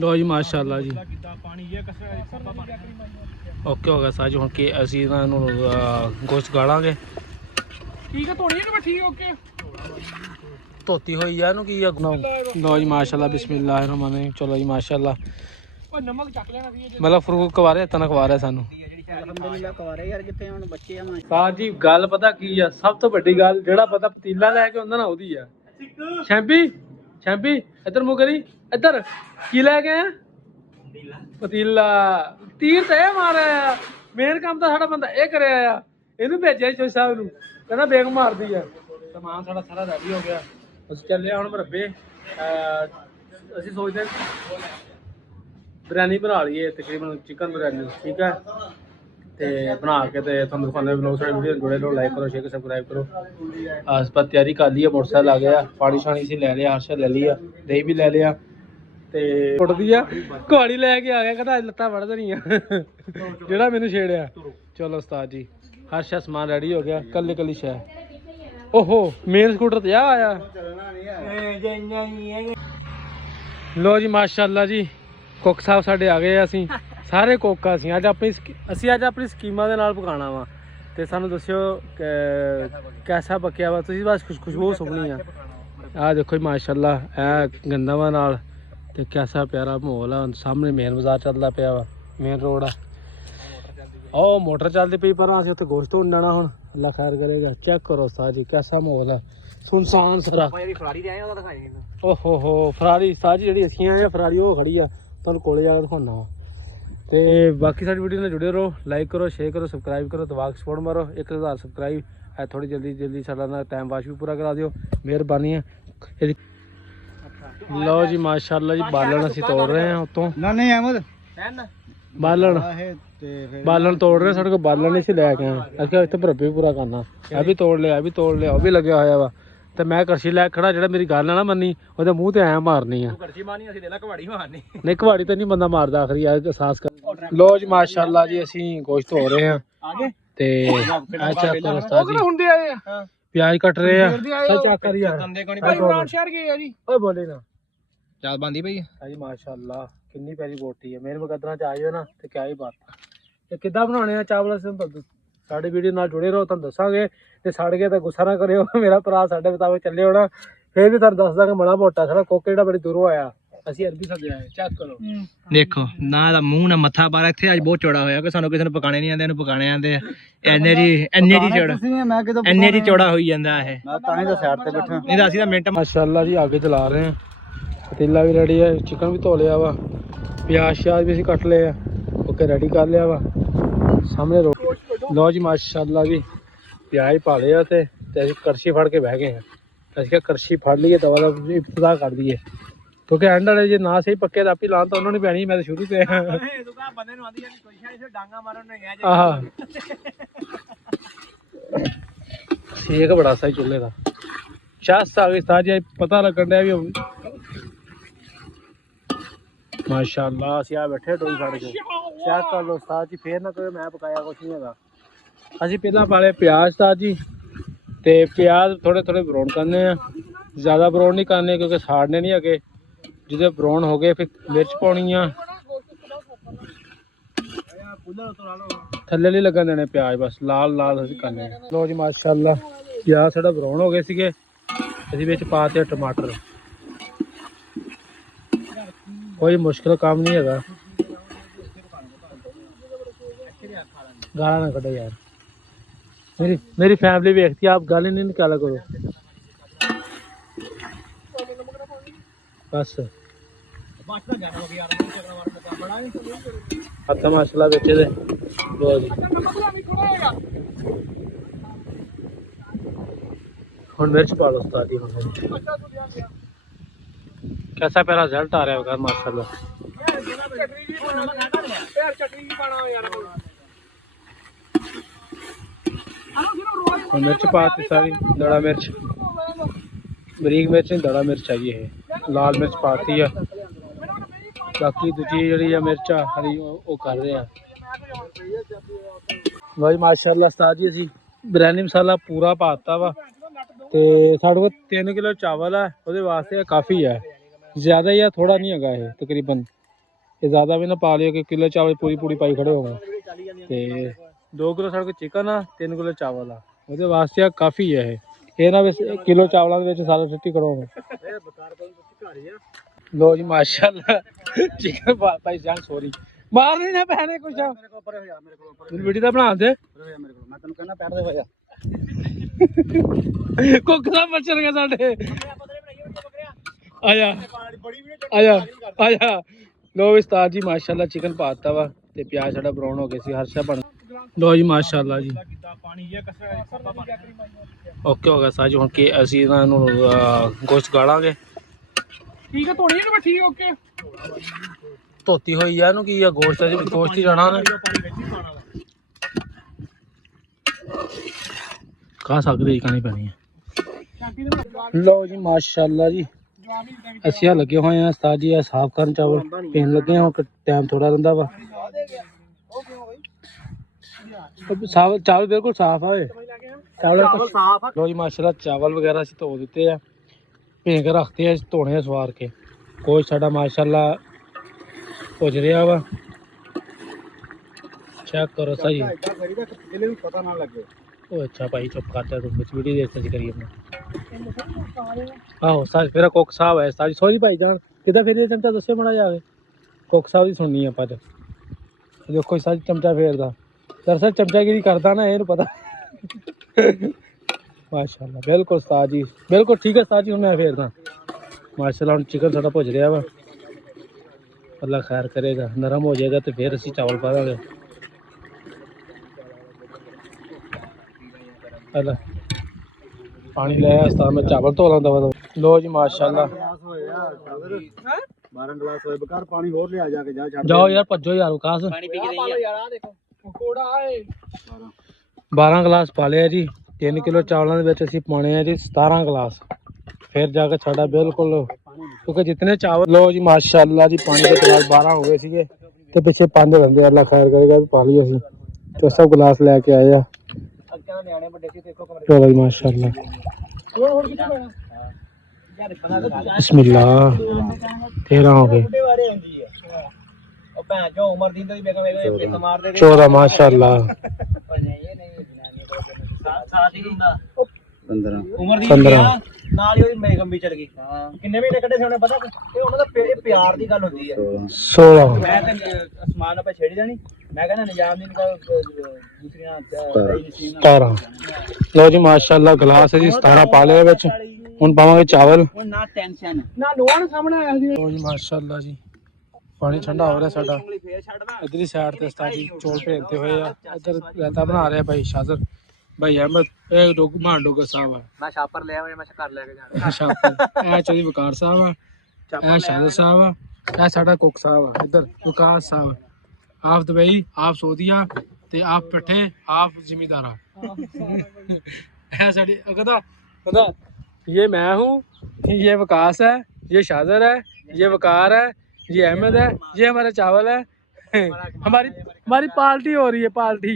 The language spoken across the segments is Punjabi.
लो जी माशाल्लाह जी ओके हो गया साज हुण के असीं इन्हां नूं गोश्त गाड़ांगे ठीक है धोनी है ठीक ओके धोती हुई है की लो जी माशाल्लाह बिस्मिल्लाहिर्रहमानिर्रहीम चलो जी माशाल्लाह मतलब फ्रूट कवारे तना कवारे सानू जी गल पता की है सब तो वड्डी गल जेड़ा पता पतीला लैके आंदा ना ओदी है शैंपी शैंपी इधर मुंह करी इधर की लैके आया पतीला तीर तो यह मारा मेन काम तो साडा बंदा ये करे आया इनू भेजा चौधरी साहब नूं कहना बेग मार दी है समान साडा सारा रेडी हो गया ਅਸੀਂ ਚੱਲੇ ਹੁਣ ਮਰੱਬੇ ਅਸੀਂ ਸੋਚਦੇ ਬਿਰਿਆਨੀ ਬਣਾ ਲਈਏ ਤਕਰੀਬਨ ਚਿਕਨ ਬਿਰਿਆਨੀ ਠੀਕ ਹੈ ਤੇ ਬਣਾ ਕੇ ਤੇ ਤੁਹਾਨੂੰ ਦਿਖਾਉਂਦੇ ਵਲੋਗ ਸਾਡੇ ਵੀਡੀਓ ਜੁੜੇ ਰਹੋ ਲਾਈਕ ਕਰੋ ਸ਼ੇਅਰ ਸਬਸਕ੍ਰਾਈਬ ਕਰੋ ਆਸ ਪਾਸ ਤਿਆਰੀ ਕਰ ਲਈ ਹੈ ਮੋਟਰਸਾਈਕਲ ਆ ਗਿਆ ਪਾਣੀ ਸ਼ਾਣੀ ਸੀ ਲੈ ਲਿਆ ਹਰਸ਼ਾ ਲੈ ਲਿਆ ਦਹੀਂ ਵੀ ਲੈ ਲਿਆ ਤੇ ਉੱਡਦੀ ਆ ਘੋੜੀ ਲੈ ਕੇ ਆ ਗਿਆ ਕਹਿੰਦਾ ਲੱਤਾਂ ਵੜ ਦੇਣੀਆਂ ਜਿਹੜਾ ਮੈਨੂੰ ਛੇੜਿਆ ਚਲੋ ਉਸਤਾਦ ਜੀ ਹਰਸ਼ਾ ਸਮਾਨ ਰੈਡੀ ਹੋ ਗਿਆ ਕੱਲੀ ਕੱਲੀ ਸ਼ੈ ओहो मेन स्कूटर तो आया लो जी माशाल्लाह जी कुक साहब साडे आ गए असीं सारे कुक असीं अज अपनी स्कीमां दे नाल पकाना वा ते सानू दस्सिओ कैसा पक्या वा तुसीं बस खुशबू सुखनी आ देखो जी माशाल्लाह ए गंदा वा नाल ते कैसा प्यारा माहौल है सामने मेन बाजार चलदा पिया वा मेन रोड आ ओ मोटर चलती पई पर असीं उत्थे गोश्त ढूंढ जाना हुण अल्लाह खैर करेगा चेक करो उस्ताद जी कैसा माहौल है सुनसान सारा ओहो फरारी उस्ताद जी जी अखियां है फरारी वो खड़ी है तुहानूं कोले जाके दिखाना ते बाकी साडी वीडियो नाल जुड़े रहो लाइक करो शेयर करो सब्सक्राइब करो दबा के सपोर्ट मारो 1000 सब्सक्राइब है थोड़ी जल्दी साडा टाइम पास भी पूरा करा दिओ मेहरबानी है लो जी माशाल्लाह जी बालन असीं तोड़ रहे हैं उत्तों नहीं अहमद बालन तोड़ रहे साढ़े को बालन नहीं लैके आए अस इतने भरबे भी पूरा करना यह भी तोड़ लिया वह भी लगे हुआ वा तो मैं करछी लै खड़ा जो मेरी गल ना मनी वो मूँह तो ऐ मारनी है नहीं कवाड़ी तो नहीं बंदा मारदा आखिरी एहसास कर लो जी माशाल्लाह जी असीं गोश्त हो रहे हैं ते प्याज कट रहे हैं बोले ना चाल बंदी पई जी माशाल्लाह किन्नी प्यारी बोटी है मेरे मुकदरा च आइए ना तो क्या ही बात है किदा बनाने चावल साढ़े वीडियो नाल जुड़े रहो तुहानूं दसांगे ते सड़ गए तो गुस्सा ना करियो मेरा भरा साढ़े मुताबिक चले होना फिर भी तुहानूं दस दांगे बड़ा मोटा साढ़ा कोक जेहड़ा बड़ी दूरों आया ਅਸੀਂ ਅਰਬੀ ਸੱਦਿਆ ਹੈ ਚੈੱਕ ਕਰੋ ਦੇਖੋ ਨਾ ਦਾ ਮੂੰਹ ਨਾ ਮੱਥਾ ਬਾਰਾ ਇੱਥੇ ਅੱਜ ਬਹੁਤ ਚੌੜਾ ਹੋਇਆ ਕਿ ਸਾਨੂੰ ਕਿਸੇ ਨੂੰ ਪਕਾਣੇ ਨਹੀਂ ਆਉਂਦੇ ਇਹਨੂੰ ਪਕਾਣੇ ਆਉਂਦੇ ਆ ਐਨੇ ਜੀ ਚੌੜਾ ਹੋਈ ਜਾਂਦਾ ਇਹ ਮੈਂ ਤਾਂ ਹੀ ਤਾਂ ਸਾਈਡ ਤੇ ਬੈਠਾ ਨਹੀਂ ਤਾਂ ਅਸੀਂ ਤਾਂ ਮਿੰਟ ਮਾਸ਼ਾਅੱਲਾ ਜੀ ਅੱਗੇ ਚਲਾ ਰਹੇ ਹਾਂ पतीला भी रेडी है चिकन भी धो लिया वा प्याज श्याज भी असीं कट ले ओके रेडी कर लिया वा सामने लो जी माशाल्लाह जी प्याज पा लिया ते असीं करछी फड़ के बह गए हैं असीं क्या करछी फड़ लीए दवा दा इब्तिदा कर दीए क्योंकि एंड वाले जे ना सही पक्के तां लान तो उन्होंने पैनी मैं तो शुरू से सेक बड़ा सही चूल्हे का शास्त्र आ गई सारी पता लगन दिया भी माशाअल्लाह असीं आ बैठे डोई फड़ के चेक कर लो उस्ताद जी फिर ना कहो मैं पकाया कुछ नहीं है असीं पहला पाले प्याज उस्ताद जी ते प्याज थोड़े थोड़े ब्राउन करने हैं ज़्यादा ब्राउन नहीं करने क्योंकि साड़ने नहीं है जो ब्राउन हो गए फिर मिर्च पाउनी है थल्ले नहीं लगन देने प्याज बस लाल लाल असीं करने लो जी माशाअल्लाह प्याज साडा ब्राउन हो गए सीगे असीं विच पाते टमाटर कोई मुश्किल काम नहीं है गाला ना कटो यार मेरी फैमिली देखती है आप गाली नहीं निकाला करो बस माशाल्लाह बेचे दे हुण मिर्च पा लो उस्ताद जी कैसा प्यारा रिजल्ट आ रहा है माशाल्लाह मिर्च पाती सारी दड़ा मिर्च बरीक मिर्च नहीं दड़ा मिर्च चाहिए है लाल मिर्च पाती है बाकी दूजी जी मिर्च हरी वो कर रहे हैं भाई माशाल्लाह उस्ताद जी असी बिरयानी मसाला पूरा पाता वा ते साढ़े को 3 किलो चावल है वो वास्ते काफ़ी है ਜ਼ਿਆਦਾ ਹੀ ਆ, ਥੋੜਾ ਨਹੀਂ ਹੈਗਾ ਇਹ ਤਕਰੀਬਨ। ਇਹ ਜ਼ਿਆਦਾ ਵੀ ਨਾ ਪਾ ਲਿਓ ਕਿ ਕਿਲੋ ਚਾਵਲ ਪੂਰੀ ਪੂਰੀ ਪਾਈ ਖੜੇ ਹੋਵੋ। ਤੇ 2 ਕਿਲੋ ਸਾਡੇ ਕੋਲ ਚਿਕਨ ਆ, 3 ਕਿਲੋ ਚਾਵਲ ਆ, ਉਹਦੇ ਵਾਸਤੇ ਆ ਕਾਫੀ ਹੈ ਇਹ ਨਾ ਬਸ ਕਿਲੋ ਚਾਵਲਾਂ ਦੇ ਵਿੱਚ ਸਾਰਾ ਸਿੱਟੀ ਕਰੋਗੇ। ਲੋ ਜੀ ਮਾਸ਼ਾਅੱਲਾ ਚਿਕਨ ਭਾਈ ਜਾਨ ਸੋਰੀ ਮਾਰ ਨਹੀਂ ਨਾ ਪੈਣੇ ਕੁਛ ਵੀਡੀਓ ਤਾਂ ਬਣਾ ਦੇ। ਮੈਂ ਤੈਨੂੰ ਕਹਿੰਦਾ ਪੈਰ ਦੇ ਹੋਇਆ ਕੋਕਰਾ ਮੱਛਰ ਗਿਆ ਸਾਡੇ। ਆਇਆ ਆਇਆ ਆਇਆ। ਲੋ ਉਸਤਾਦ ਜੀ ਮਾਸ਼ਾਅੱਲਾ ਚਿਕਨ ਪਾਤਾ ਵਾ ਤੇ ਪਿਆਜ਼ ਸਾਡਾ ਬਰਾਊਨ ਹੋ ਗਿਆ ਸੀ। ਹਰਸ਼ਾ ਬਣ ਲੋ ਜੀ ਮਾਸ਼ਾਅੱਲਾ ਜੀ ਓਕੇ ਹੋ ਗਿਆ ਸਾਜ। ਹੁਣ ਕਿ ਅਸੀਂ ਇਹਨਾਂ ਨੂੰ ਗੋਸ਼ਤ ਗਾਲਾਂਗੇ। ਠੀਕ ਹੈ ਧੋਣੀ ਹੈ ਠੀਕ ਓਕੇ ਧੋਤੀ ਹੋਈ ਆ ਇਹਨੂੰ ਕੀ ਆ ਗੋਸ਼ਤ ਹੈ ਗੋਸ਼ਤ ਹੀ ਜਾਣਾ ਉਹਨੇ ਖਾ ਸਕਦੇ ਹੀ ਖਾਣੀ ਪੈਣੀ ਹੈ। ਲਓ ਜੀ ਮਾਸ਼ਾਅੱਲਾ ਜੀ ਅਸੀਂ ਆ ਲੱਗੇ ਹੋਏ ਆ ਉਸਤਾਦ ਜੀ ਆ ਸਾਫ਼ ਕਰਨ ਚਾਵਲ ਪੀਣ ਲੱਗੇ ਹਾਂ। ਟਾਈਮ ਥੋੜਾ ਰਹਿੰਦਾ ਵਾ। ਚਾਵਲ ਬਿਲਕੁਲ ਸਾਫ਼ ਆ ਚਾਵਲ ਸਾਫ਼। ਲਓ ਜੀ ਮਾਸ਼ਾਅੱਲਾ ਚਾਵਲ ਵਗੈਰਾ ਅਸੀਂ ਧੋ ਦਿੱਤੇ ਆ ਭੇਂ ਕੇ ਰੱਖਤੇ ਆ ਧੋਣੇ ਸਵਾਰ ਕੇ। ਕੋਈ ਸਾਡਾ ਮਾਸ਼ਾਅੱਲਾ ਭੁੱਜ ਰਿਹਾ ਵਾ ਚੈੱਕ ਕਰੋ ਸਹੀ ਪਤਾ ਨਾ ਲੱਗੇ। ਉਹ ਅੱਛਾ ਭਾਈ ਚੁੱਪ ਕਰਦਾ ਤੂੰ ਵਿੱਚ ਵੀਡੀਓ ਦੇਖ ਸਕੀ ਕਰੀਏ ਆਹੋ ਸਾਜ ਮੇਰਾ ਕੁੱਕ ਸਾਹਿਬ ਹੈ ਸਾਜ ਸੋਰੀ ਭਾਈ ਜਾਨ ਕਿੱਦਾਂ ਫੇਰੀ ਚਮਚਾ ਦੱਸਿਓ ਮਾੜਾ ਜਾਵੇ ਕੁੱਕ ਸਾਹਿਬ ਦੀ ਸੁਣਨੀ ਆਪਾਂ ਤੇ ਦੇਖੋ ਸਾਜ ਚਮਚਾ ਫੇਰਦਾ ਦਰਅਸਲ ਚਮਚਾਗਿਰੀ ਕਰਦਾ ਨਾ ਇਹਨੂੰ ਪਤਾ। ਮਾਸ਼ਾਅੱਲਾ ਬਿਲਕੁਲ ਉਸਤਾਦ ਜੀ ਬਿਲਕੁਲ ਠੀਕ ਹੈ ਉਸਤਾਦ ਜੀ। ਹੁਣ ਮੈਂ ਫੇਰਦਾ ਮਾਸ਼ਾਅੱਲਾ। ਹੁਣ ਚਿਕਨ ਸਾਡਾ ਭੁੱਜ ਰਿਹਾ ਵਾ ਅੱਲਾ ਖੈਰ ਕਰੇਗਾ ਨਰਮ ਹੋ ਜਾਏਗਾ ਤੇ ਫਿਰ ਅਸੀਂ ਚਾਵਲ ਪਾ ਦਾਂਗੇ। ਅੱਲਾ ਪਾਣੀ ਲੈ ਉਸਤਾਦ ਮੈਂ ਚਾਵਲ ਧੋ ਲਾਂਦਾ ਵਾ। ਲੋ ਜੀ ਮਾਸ਼ਾਅੱਲਾ 12 ਗਲਾਸ ਹੋਏ ਬਕਾਰ ਪਾਣੀ ਹੋਰ ਲਿਆ ਜਾ ਕੇ ਜਾਓ ਯਾਰ ਭੱਜੋ ਯਾਰ ਵਿਕਾਸ ਪਾਣੀ ਪੀ ਕੇ ਜਾਈਏ ਯਾਰ। ਆ ਦੇਖੋ ਕੋੜਾ ਏ 12 ਗਲਾਸ ਪਾ ਲਿਆ ਜੀ। 3 ਕਿਲੋ ਚਾਵਲਾਂ ਦੇ ਵਿੱਚ ਅਸੀਂ ਪਾਉਣੇ ਆ ਜੀ 17 ਗਲਾਸ ਫਿਰ ਜਾ ਕੇ ਸਾਡਾ ਬਿਲਕੁਲ ਕਿਉਂਕਿ ਜਿਤਨੇ ਚਾਵਲ। ਲੋ ਜੀ ਮਾਸ਼ਾਅੱਲਾ ਜੀ ਪਾਣੀ ਦੇ ਗਲਾਸ 12 ਹੋ ਗਏ ਸੀਗੇ ਤੇ ਪਿੱਛੇ 5 ਰਹਿੰਦੇ ਅੱਲਾ ਖੈਰ ਕਰੇਗਾ ਪਾ ਲਈ ਅਸੀਂ ਤੇ ਸਭ ਗਲਾਸ ਲੈ ਕੇ ਆਏ ਆ। ਚਲੋ ਜੀ ਮਾਸ਼ਾਅੱਲਾ ਬਿਸमिल्लाह 13 ਹੋ ਗਏ 14 ਮਾਸ਼ਾਅੱਲਾ 15 ਨਾਲ ਹੀ ਉਹਦੀ ਮੇਗਮ ਵੀ ਚਲ ਗਈ। ਕਿੰਨੇ ਮਹੀਨੇ ਕੱਢੇ ਸੀ ਉਹਨੇ ਪਤਾ ਇਹ ਉਹਨਾਂ ਦਾ ਪਿਆਰ ਦੀ ਗੱਲ ਹੁੰਦੀ ਹੈ। 16 ਮੈਂ ਤੇ ਅਸਮਾਨ ਆਪਾਂ ਛੇੜੀ ਜਾਣੀ ਮੈਂ ਕਹਿੰਦਾ ਨਿਜ਼ਾਮ ਦੀ ਦੂਸਰੀਆਂ 17। ਲਓ ਜੀ ਮਾਸ਼ਾਅੱਲਾ ਗਲਾਸ ਜੀ 17 ਪਾ ਲਿਆ ਵਿੱਚ। ਹੁਣ ਪਾਵਾਂਗੇ ਚਾਵਲ ਨਾ ਟੈਨਸ਼ਨ ਨਾ ਲੋਣ ਸਾਹਮਣੇ ਆਇਆ ਸੀ। ਲਓ ਜੀ ਮਾਸ਼ਾਅੱਲਾ ਜੀ ਪਾਣੀ ਠੰਡਾ ਹੋ ਰਿਹਾ ਸਾਡਾ। ਇਧਰਲੀ ਸਾਈਡ ਤੇ ਉਸਤਾਦ ਜੀ ਚੌਲ ਭੇਜਦੇ ਹੋਏ ਆ। ਇੱਧਰ ਰਾਇਤਾ ਬਣਾ ਰਿਹਾ ਭਾਈ ਸ਼ਾਜ਼ਰ ਭਾਈ ਅਹਿਮਦ ਇਹ ਮਾਨ ਡੋਗਾ ਸਾਹਿਬ ਆ। ਮੈਂ ਛਾਪਰ ਲਿਆ ਹੋਇਆ ਮੈਂ ਘਰ ਲੈ ਕੇ ਜਾਣਾ ਛਾਪਰ। ਇਹ ਚੌਧਰੀ ਵਕਾਰ ਸਾਹਿਬ ਆ ਇਹ ਸ਼ਾਜ਼ਰ ਸਾਹਿਬ ਆ ਇਹ ਸਾਡਾ ਕੁੱਕ ਸਾਹਿਬ ਆ। ਇੱਧਰ ਵਿਕਾਸ ਸਾਹਿਬ ਆਪ ਦੁਬਈ ਆਪ ਸਊਦੀਆ ਤੇ ਆਪ ਪੱਠੇ ਆਪ ਜ਼ਿਮੀਦਾਰਾ। ਇਹ ਸਾਡੀ कहता कहता ये मैं हूँ ये विकास है ये शाजर है ये वकार है ये अहमद है ये हमारा चावल है हमारी पार्टी हो रही है पार्टी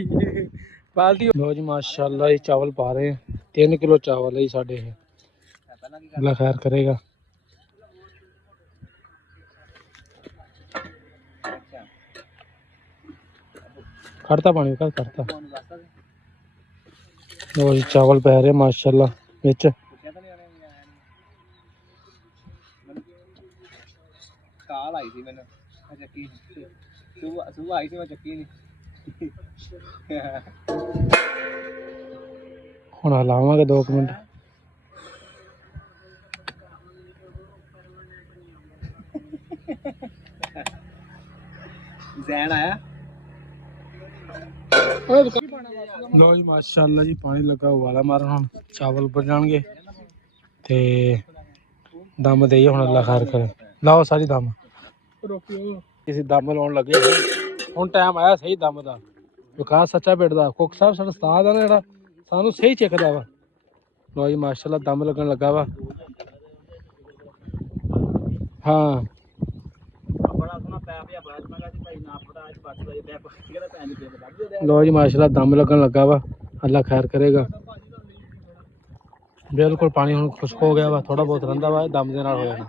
पार्टी। लो जी माशाल्लाह ये चावल पा रहे हैं 3 किलो चावल है साढ़े अल्लाह खैर करेगा। खड़ता पानी का करता। लो जी चावल पै रहे माशाल्लाह बिच ਕਾਲ ਆਈ ਸੀ ਮੈਨੂੰ ਮੈਂ ਚੱਕੀ ਸੁਬਹ ਆਈ ਸੀ ਮੈਂ ਚੱਕੀ ਨਹੀਂ। ਹੁਣ ਲਾਵਾਂਗੇ 2 ਮਿੰਟ। ਜ਼ੈਨ ਆਇਆ ਲੋ ਜੀ ਮਾਸ਼ਾਅੱਲਾ ਜੀ ਪਾਣੀ ਲੱਗਾ ਉਬਾਲਾ ਮਾਰਨ। ਹੁਣ ਚਾਵਲ ਉੱਪਰ ਜਾਣਗੇ ਤੇ ਦਮ ਦੇਈਏ ਹੁਣ ਅੱਲਾ ਖੈਰ ਕਰੇ। ਲਾਓ ਸਾਰੀ ਦਮ ਕਿਸੇ ਦਮ ਲਾਉਣ ਲੱਗੇ ਹੁਣ ਟਾਈਮ ਆਇਆ ਸਹੀ ਦਮ ਦਾ। ਵਿਕਾਸ ਸੱਚਾ ਪਿੰਡਦਾ ਕੁੱਕ ਸਾਹਿਬ ਸਾਡਾ ਉਸਤਾਦ ਆ ਨਾ ਜਿਹੜਾ ਸਾਨੂੰ ਸਹੀ ਚੱਕਦਾ ਵਾ। ਲਓ ਜੀ ਮਾਸ਼ਾਅੱਲਾ ਦਮ ਲੱਗਣ ਲੱਗਾ ਵਾ। ਹਾਂ ਲਓ ਜੀ ਮਾਸ਼ਾਅੱਲਾ ਦਮ ਲੱਗਣ ਲੱਗਾ ਵਾ ਅੱਲਾ ਖੈਰ ਕਰੇਗਾ। ਬਿਲਕੁਲ ਪਾਣੀ ਹੁਣ ਖੁਸ਼ਕ ਹੋ ਗਿਆ ਵਾ ਥੋੜਾ ਬਹੁਤ ਰਹਿੰਦਾ ਵਾ ਦਮ ਦੇ ਨਾਲ ਹੋ ਜਾਣਾ।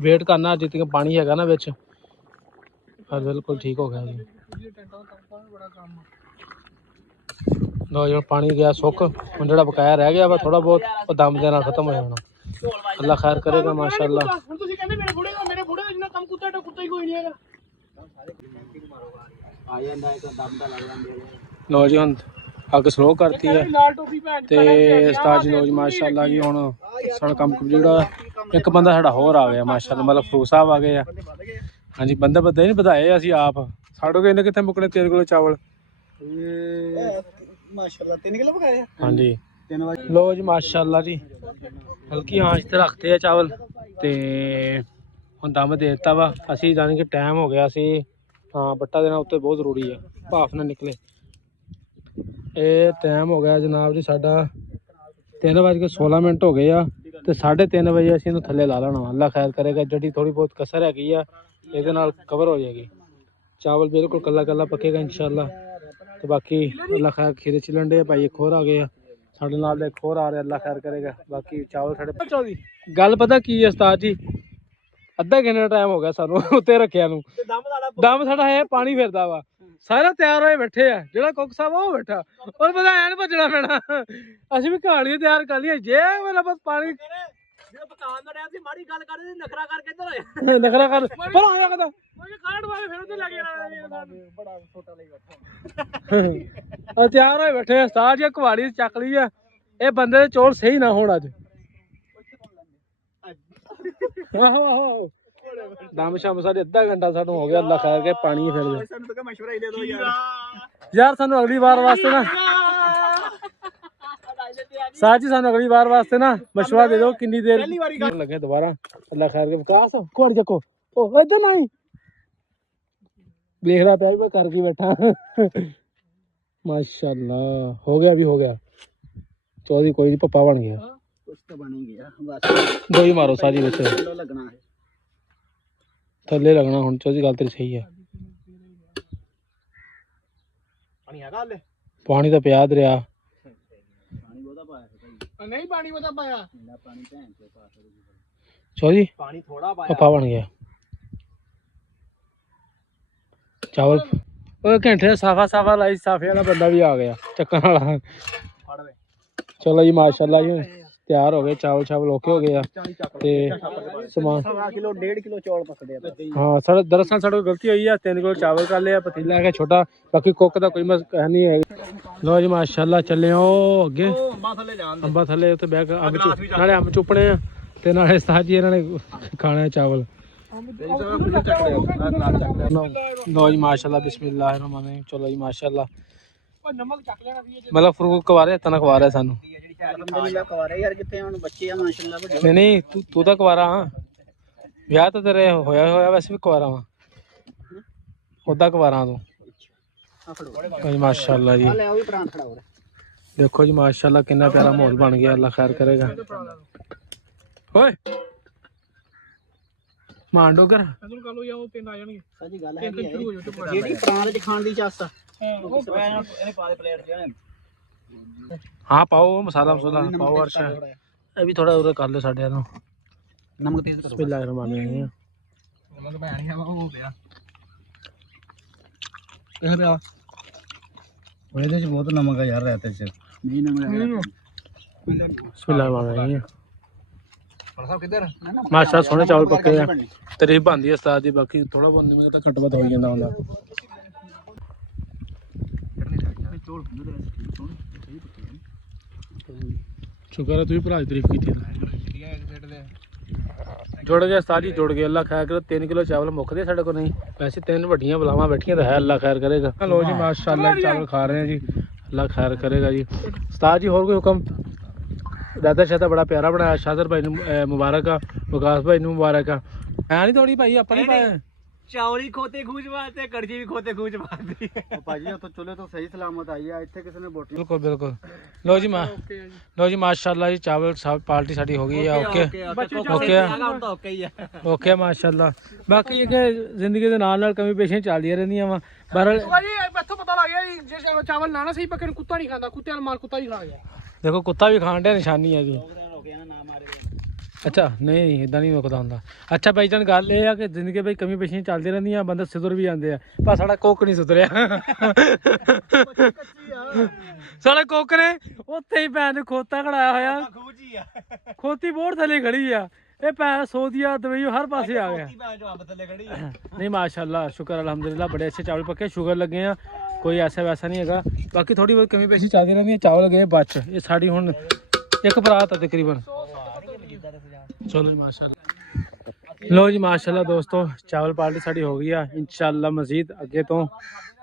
ਵੇਟ ਕਰਨਾ ਜਿੱਥੇ ਪਾਣੀ ਹੈਗਾ ਨਾ ਵਿੱਚ। ਹਾਂ ਬਿਲਕੁਲ ਠੀਕ ਹੋ ਗਿਆ ਜੀ। ਲੋ ਜੀ ਪਾਣੀ ਗਿਆ ਸੁੱਕ, ਹੁਣ ਜਿਹੜਾ ਬਕਾਇਆ ਰਹਿ ਗਿਆ ਵਾ ਥੋੜਾ ਬਹੁਤ ਉਹ ਦਮ ਦੇ ਨਾਲ ਖਤਮ ਹੋ ਜਾਣਾ। ਅੱਲਾ ਖੈਰ ਕਰੇਗਾ ਮਾਸ਼ਾਅੱਲਾ। ਹੁਣ ਤੁਸੀਂ ਕਹਿੰਦੇ ਮੇਰੇ ਬੁੜੇ ਦਾ ਜਿੰਨਾ ਕੰਮ ਕੁੱਤਾ ਹੀ ਕੋਈ ਨਹੀਂ ਹੈਗਾ। ਆ ਜਾਂਦਾ ਇੱਕ ਦਮ ਦਾ ਲੱਗ ਜਾਂਦੇ। ਲੋ ਜੀ ਹੁਣ ਅੱਗ ਸਲੋ ਕਰਤੀ ਹੈ ਤੇ ਉਸਤਾਦ ਜੀ ਲੋ ਜੀ ਮਾਸ਼ਾਅੱਲਾ ਜੀ ਹੁਣ ਸਾਡਾ ਕੰਮ ਕੰਪਲੀਟ ਹੋਇਆ। ਇੱਕ ਬੰਦਾ ਸਾਡਾ ਹੋਰ ਆ ਗਿਆ ਮਾਸ਼ਾਅੱਲਾ, ਮਤਲਬ ਫਰੂਕ ਸਾਹਿਬ ਆ ਗਏ ਆ। ਹਾਂਜੀ ਬੰਦੇ ਨਹੀਂ ਵਧਾਏ ਅਸੀਂ ਆਪ। ਸਾਡੇ ਕੋਲ ਇਹਨੇ ਕਿੱਥੇ ਮੁੱਕਣੇ ਤੇਰੇ ਕੋਲ ਚਾਵਲ। ਮਾਸ਼ਾਅੱਲਾ 3 ਕਿਲੋ ਪਕਾਇਆ। ਹਾਂਜੀ ਲੋ ਜੀ ਮਾਸ਼ਾਅੱਲਾ ਜੀ ਹਲਕੀ ਆਂਚ ਤੇ ਰੱਖਤੇ ਆ ਚਾਵਲ ਤੇ ਹੁਣ ਦਮ ਦੇ ਦਿੱਤਾ ਵਾ ਅਸੀਂ। ਜਾਣੀ ਕਿ ਟਾਈਮ ਹੋ ਗਿਆ ਸੀ, ਹਾਂ ਬੱਟਾ ਦੇਣਾ ਉੱਤੇ ਬਹੁਤ ਜ਼ਰੂਰੀ ਹੈ, ਭਾਫ ਨਾ ਨਿਕਲੇ। ਇਹ ਟਾਈਮ ਹੋ ਗਿਆ ਜਨਾਬ ਜੀ ਸਾਡਾ 3:16 ਹੋ ਗਏ ਆ ਤੇ 3:30 ਵਜੇ ਅਸੀਂ ਇਹਨੂੰ ਥੱਲੇ ਲਾ ਲੈਣਾ ਵਾ। ਅੱਲਾ ਖੈਰ ਕਰੇਗਾ, ਜਿਹੜੀ ਥੋੜੀ ਬਹੁਤ ਕਸਰ ਹੈਗੀ ਆ ਇਹਦੇ ਨਾਲ ਕਵਰ ਹੋ ਜਾਏਗੀ। ਚਾਵਲ ਬਿਲਕੁਲ ਕੱਲਾ ਕੱਲਾ ਪੱਕੇਗਾ ਇੰਸ਼ਾਅੱਲਾ। ਤੇ ਬਾਕੀ ਅੱਲਾ ਖੈਰ ਖੀਰੇ ਚਿਲਣ ਦੇ ਭਾਈ ਇੱਕ ਹੋਰ ਆ ਗਏ ਆ ਸਾਡੇ ਨਾਲ ਦਾ, ਇੱਕ ਹੋਰ ਆ ਰਿਹਾ। ਅੱਲਾ ਖੈਰ ਕਰੇਗਾ। ਬਾਕੀ ਚਾਵਲ ਸਾਡੇ ਗੱਲ ਪਤਾ ਕੀ ਹੈ ਉਸਤਾਦ ਜੀ, ਅੱਧਾ ਘੰਟੇ ਦਾ ਟਾਈਮ ਹੋ ਗਿਆ ਸਾਨੂੰ ਉੱਤੇ ਰੱਖਿਆ ਨੂੰ। ਦਮ ਸਾਡਾ ਹੈ ਪਾਣੀ ਫਿਰਦਾ ਵਾ, ਸਾਰੇ ਤਿਆਰ ਹੋਏ ਬੈਠੇ ਆ। ਜਿਹੜਾ ਕੁੱਕ ਸਾਹਿਬ ਉਹ ਬੈਠਾ ਉਹਨੂੰ ਪਤਾ ਐਨ ਭੱਜਣਾ ਪੈਣਾ। ਅਸੀਂ ਵੀ ਕਹਾਣੀਆਂ ਤਿਆਰ ਕਰ ਲਈਆਂ ਜੇ ਮੇਰਾ ਬਸ ਪਾਣੀ ਪਕਾਉਣ ਦਾ ਟਾਈਮ ਸੀ ਮਾੜੀ ਗੱਲ ਕਰਦੇ ਨਖਰਾ ਕਰਕੇ ਇੱਧਰ ਆਇਆ। ਨਖਰਾ ਕਰ ਪਰ ਆਇਆ ਕਦਾ ਕਾਰਡ ਵਾਲੇ ਫਿਰ ਉੱਤੇ ਲੱਗ ਜਾਣਾ। ਬੜਾ ਛੋਟਾ ਲਈ ਬੈਠਾ। ਉਹ ਤਿਆਰ ਹੋਏ ਬੈਠੇ ਆ ਉਸਤਾਦ ਜੀ। ਕੁਹਾੜੀ ਚੱਕ ਲਈ ਆ, ਇਹ ਬੰਦੇ ਦੇ ਚੌਲ ਸਹੀ ਨਾ ਹੋਣ ਅੱਜ। ਆਹੋ ਦਮ ਸ਼ਮ ਸਾਡੇ ਅੱਧਾ ਘੰਟਾ ਸਾਨੂੰ ਹੋ ਗਿਆ। ਅੱਲਾ ਖੈਰ ਕੇ ਪਾਣੀ ਫਿਰ ਸਾਨੂੰ ਤਾਂ ਮਸ਼ਵਰਾ ਹੀ ਦੇ ਦਿਓ ਯਾਰ ਸਾਨੂੰ ਅਗਲੀ ਵਾਰ ਵਾਸਤੇ ਨਾ ਸਾਹ ਜੀ ਸਾਨੂੰ ਅਗਲੀ ਵਾਰ ਵਾਸਤੇ ਨਾ ਮਸ਼ਵਰਾ ਦੇ ਦਿਓ ਕਿੰਨੀ ਦੇਰ ਲੱਗੇ ਦੁਬਾਰਾ। ਅੱਲਾ ਖੈਰ ਕੇ ਵਿਕਾਸ ਕੁਹਾੜੀ ਚੱਕੋ। ਉਹ ਇੱਧਰ ਨਹੀਂ ਦੇਖ ਰਿਹਾ ਪਿਆ ਮੈਂ ਕਰ ਕੀ ਬੈਠਾ। ਮਾਸ਼ਾਅੱਲਾ ਹੋ ਗਿਆ ਵੀ ਹੋ ਗਿਆ। ਚੌਧਰੀ ਕੋਈ ਨਹੀਂ ਪੱਪਾ ਬਣ ਗਿਆ। ਕੁਛ ਤਾਂ ਬਣ ਹੀ ਗਿਆ ਬਸ। ਦੋ ਹੀ ਮਾਰੋ ਸਾਜੀ ਵਿੱਚ ਲੱਗਣਾ ਹੈ ਥੱਲੇ ਲੱਗਣਾ। ਹੁਣ ਚੌਧਰੀ ਗੱਲ ਤੇਰੀ ਸਹੀ ਹੈ। ਪਾਣੀ ਹੈਗਾ ਹਲੇ? ਪਾਣੀ ਤਾਂ ਪਿਆ ਦਰਿਆ। ਪਾਣੀ ਬਹੁਤਾ ਪਾਇਆ ਭਾਈ। ਨਹੀਂ ਪਾਣੀ ਉਹਦਾ ਪਾਇਆ। ਪਾਣੀ ਭੈਣ ਚੋ ਪਾ ਚੌਧਰੀ ਪਾਣੀ ਥੋੜਾ ਪਾਇਆ। ਪੱਪਾ ਬਣ ਗਿਆ। ਚਾਵਲ ਉਹ ਘੰਟੇ ਸਾਫਾ ਲਾਈ, ਸਾਫੇ ਵਾਲਾ ਬੰਦਾ ਵੀ ਆ ਗਿਆ ਚੱਕਣ ਵਾਲਾ। ਚਲੋ ਜੀ ਮਾਸ਼ਾਅੱਲਾ ਜੀ ਤਿਆਰ ਹੋ ਗਏ ਚਾਵਲ ਛਾਵਲ ਓਕੇ ਹੋ ਗਏ ਆ ਤੇ ਸਮਾਨ 1.5 ਕਿਲੋ ਚੌਲ ਪਕੜੇ ਆ। ਹਾਂ ਸਾਡੇ ਦਰਅਸਲ ਸਾਡੇ ਕੋਲ ਗਲਤੀ ਹੋਈ ਆ। 3 ਕਿਲੋ ਚਾਵਲ ਕਰ ਲਿਆ, ਪਤੀਲਾ ਹੈਗਾ ਛੋਟਾ, ਬਾਕੀ ਕੁੱਕ ਦਾ ਕੋਈ ਮਸਲਾ ਨਹੀਂ ਹੈ। ਲੋ ਜੀ ਮਾਸ਼ਾਅੱਲਾ ਚੱਲੇ ਉਹ ਅੱਗੇ ਅੰਬਾ ਥੱਲੇ ਉੱਤੇ ਬਹਿ ਕੇ ਅੰਬ ਨਾਲੇ ਅੰਬ ਚੁੱਪਣੇ ਆ ਤੇ ਨਾਲੇ ਸਾਜੀ ਇਹਨਾਂ ਨੇ ਖਾਣੇ ਚਾਵਲ। ਲੋ ਜੀ ਮਾਸ਼ਾਅੱਲਾ ਬਿਸਮਿल्लाह रहमान रहीम। ਚਲੋ ਜੀ ਮਾਸ਼ਾਅੱਲਾ ਨਮਕ ਚੱਕ ਲੈਣਾ ਸੀ। ਮਤਲਬ ਫਰੂਕ ਕਵਾ ਰਿਹਾ ਤਨ ਖਵਾ ਰਿਹਾ ਸਾਨੂੰ। ਅਲਹਮਦੁਲਿल्लाह ਕਵਾਰੇ ਯਾਰ ਕਿੱਥੇ ਹੁਣ ਬੱਚੇ ਆ ਮਾਸ਼ਾਅੱਲਾ ਵੱਡੇ। ਨਹੀਂ ਤੂੰ ਤਾਂ ਕੁਵਾਰਾ ਹਾਂ, ਵਿਆਹ ਤਾਂ ਤੇਰੇ ਹੋਇਆ ਵੈਸੇ ਵੀ ਕੁਵਾਰਾ ਵਾਂ, ਉਦਾਂ ਕੁਵਾਰਾ ਤੂੰ। ਜੀ ਮਾਸ਼ਾਅੱਲਾ ਜੀ ਲੈ ਉਹ ਵੀ ਪ੍ਰਾਂਤ ਖੜਾ ਹੋ ਰਿਹਾ। ਦੇਖੋ ਜੀ ਮਾਸ਼ਾਅੱਲਾ ਕਿੰਨਾ ਪਿਆਰਾ ਮਾਹੌਲ ਬਣ ਗਿਆ। ਅੱਲਾ ਖੈਰ ਕਰੇਗਾ। ਓਏ ਮਾਂ ਡੋਗਰ ਅਦਲ ਕਰ ਲੋ ਜਾਂ ਉਹ ਤਿੰਨ ਆ ਜਾਣਗੇ। ਸਾਜੀ ਗੱਲ ਹੈ ਜਿਹੜੀ ਪ੍ਰਾਂਤ ਚ ਖਾਣ ਦੀ ਚਾਸ ਆ ਉਹ ਇਹਨੇ ਪਾ ਦੇ ਪਲੇਟ ਚ। ਹਾਂ ਪਾਓ ਮਸਾਲਾ ਪਾਓ ਅਰਸ਼ਾ। ਇਹ ਵੀ ਥੋੜਾ ਉਰੇ ਕਰ ਲਿਓ ਸਾਡੇ ਨੂੰ। ਨਮਕ ਤੇਜ਼ ਕਰੋ। ਬਿਸਮਿल्लाह रहमान रहीम। ਨਮਕ ਭੈਣੀ ਆ ਉਹ ਹੋ ਗਿਆ ਇਹਦੇ ਚ ਬਹੁਤ ਨਮਕ ਆ ਯਾਰ ਰਾਇਤੇ ਚ। ਨਹੀਂ ਨਮਕ ਬਿਸਮਿल्लाह रहमान रहीम। ਸਾਹਿਬ ਕਿੱਧਰ ਮਾਸ਼ਾਅੱਲਾ ਸੋਹਣੇ ਚਾਵਲ ਪੱਕੇ ਆ। ਤਾਰੀਫ ਬਣਦੀ ਹੈ ਉਸਤਾਦ ਦੀ, ਬਾਕੀ ਥੋੜਾ ਬੰਦੇ ਮੇਰੇ ਤਾਂ ਘੱਟ ਵੱਧ ਹੋ ਜਾਂਦਾ ਹੁੰਦਾ। ਸ਼ੁਕਰ ਹੈ ਤੁਸੀਂ ਭਰਾ ਦੀ ਤਾਰੀਫ ਕੀਤੀ। ਜੁੜ ਗਏ ਉਸਤਾਦ ਜੀ ਜੁੜ ਗਏ। ਅੱਲਾ ਖੈਰ ਕਰੇ। 3 ਕਿਲੋ ਚਾਵਲ ਮੁੱਕਦੇ ਸਾਡੇ ਕੋਲ ਨਹੀਂ, ਵੈਸੇ 3 ਵੱਡੀਆਂ ਬਲਾਵਾਂ ਬੈਠੀਆਂ ਤਾਂ ਹੈ। ਅੱਲਾ ਖੈਰ ਕਰੇਗਾ। ਲੋ ਜੀ ਮਾਸ਼ਾਅੱਲਾ ਚਾਵਲ ਖਾ ਰਹੇ ਆ ਜੀ। ਅੱਲਾ ਖੈਰ ਕਰੇਗਾ ਜੀ। ਉਸਤਾਦ ਜੀ ਹੋਰ ਕੋਈ ਹੁਕਮ? ਦਾਦਾ ਸ਼ਾਦਾ ਬੜਾ ਪਿਆਰਾ ਬਣਾਇਆ। ਸ਼ਾਦਰ ਭਾਈ ਨੂੰ ਮੁਬਾਰਕ ਆ, ਵਿਕਾਸ ਭਾਈ ਨੂੰ ਮੁਬਾਰਕ ਆ। ਐ ਨਹੀਂ ਥੋੜੀ ਭਾਈ ਆਪਣੀ ਪਾਏ ਚਾਵਲੀ ਖੋਤੇ ਖੂਜ ਵਾਸਤੇ ਕੜਜੀ ਵੀ ਖੋਤੇ ਖੂਜ ਮਾਰਦੀ ਭਾਜੀ। ਉੱਥੋਂ ਚੁੱਲੇ ਤੋਂ ਸਹੀ ਸਲਾਮਤ ਆਈ ਆ, ਇੱਥੇ ਕਿਸੇ ਨੇ ਬੋਟੀ। ਬਿਲਕੁਲ ਬਿਲकुल। ਲੋ ਜੀ ਲੋ ਜੀ ਮਾਸ਼ਾਅੱਲਾ ਜੀ ਚਾਵਲ ਸਭ ਪਾਰਟੀ ਸਾਡੀ ਹੋ ਗਈ ਆ। ਓਕੇ ਮਾਸ਼ਾਅੱਲਾ। ਬਾਕੀ ਇਹ ਕਿ ਜ਼ਿੰਦਗੀ ਦੇ ਨਾਲ ਕਮੀ ਪੇਸ਼ੀਆਂ ਚੱਲਦੀਆਂ ਰਹਿੰਦੀਆਂ ਵਾ। ਬਹਰਹਾਲ ਜੀ ਇੱਥੋਂ ਪਤਾ ਲੱਗ ਗਿਆ ਜੇ ਚਾਵਲ ਨਾ ਸਹੀ ਪੱਕੇ ਨੂੰ ਕੁੱਤਾ ਨਹੀਂ ਖਾਂਦਾ, ਕੁੱਤਿਆਂ ਨਾਲ ਮਾਲ ਕੁੱਤਾ ਵੀ ਖਾ ਗਿਆ। ਦੇਖੋ ਕੁੱਤਾ ਵੀ ਖਾਣ ਡਿਆ, ਨਿਸ਼ਾਨੀ ਹੈ ਜੀ। ਅੱਛਾ ਨਹੀਂ ਇਦਾਂ ਨਹੀਂ ਮੁੱਕਦਾ ਹੁੰਦਾ। ਅੱਛਾ ਭਾਈ ਜਾਨ ਗੱਲ ਇਹ ਆ ਕਿ ਜ਼ਿੰਦਗੀ ਵਿੱਚ ਕਮੀ ਪੇਸ਼ੀਆਂ ਚੱਲਦੀਆਂ ਰਹਿੰਦੀਆਂ, ਬੰਦੇ ਸੁਧਰ ਵੀ ਜਾਂਦੇ ਆ, ਪਰ ਸਾਡਾ ਕੁੱਕ ਨਹੀਂ ਸੁਧਰਿਆ। ਸਾਡਾ ਕੁੱਕ ਨੇ ਉੱਥੇ ਹੀ ਭੈਣ ਨੂੰ ਖੋਤਾ ਖੜਾਇਆ ਹੋਇਆ, ਖੋਤੀ ਬਹੁਤ ਥੱਲੇ ਖੜੀ ਆ। ਇਹ ਭੈਣ ਸੋਦੀਆ ਦਵਾਈ ਹਰ ਪਾਸੇ ਆ ਗਿਆ। ਨਹੀਂ ਮਾਸ਼ਾਅੱਲਾ ਸ਼ੁਕਰ ਅਲਹਮਦੁਲਿल्लाह बड़े अच्छे चावल पके, शुगर लगे हैं, कोई ऐसा वैसा नहीं है। बाकी थोड़ी बहुत कमी पेशी चलती रहती है। चावल गए बच ये साड़ी हुण एक बरात है तकरीबन। चलो जी माशाअल्लाह। लो जी माशाअल्लाह दोस्तों चावल पार्टी साड़ी हो गई है। इंशाअल्लाह मजीद अगे तो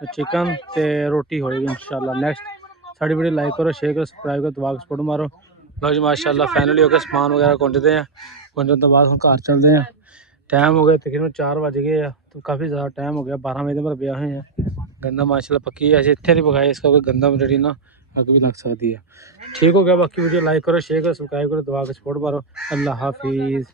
चिकन ते रोटी होएगी इंशाअल्लाह। नेक्स्ट साड़ी वीडियो लाइक करो, शेयर करो, सब्सक्राइब करो, दुआ सपोर्ट मारो। लो जी माशाअल्लाह फाइनली हो गया, समान वगैरह कुंजते हैं, कुंजन तो बाद हम घर चलते हैं। टाइम हो गया तकरीबन 4 बज गए हैं, तो काफ़ी ज़्यादा टाइम हो गया। 12 बजे पर ब्याह हुए हैं। गंदा माशाल्लाह पक्की है, इतने नहीं पकाए, इसका कोई गंदा जी ना अग भी लग सकती है। ठीक हो गया, बाकी वीडियो लाइक करो, शेयर करो, सब्सक्राइब करो, दुआ का सपोर्ट मारो। अल्लाह हाफिज़।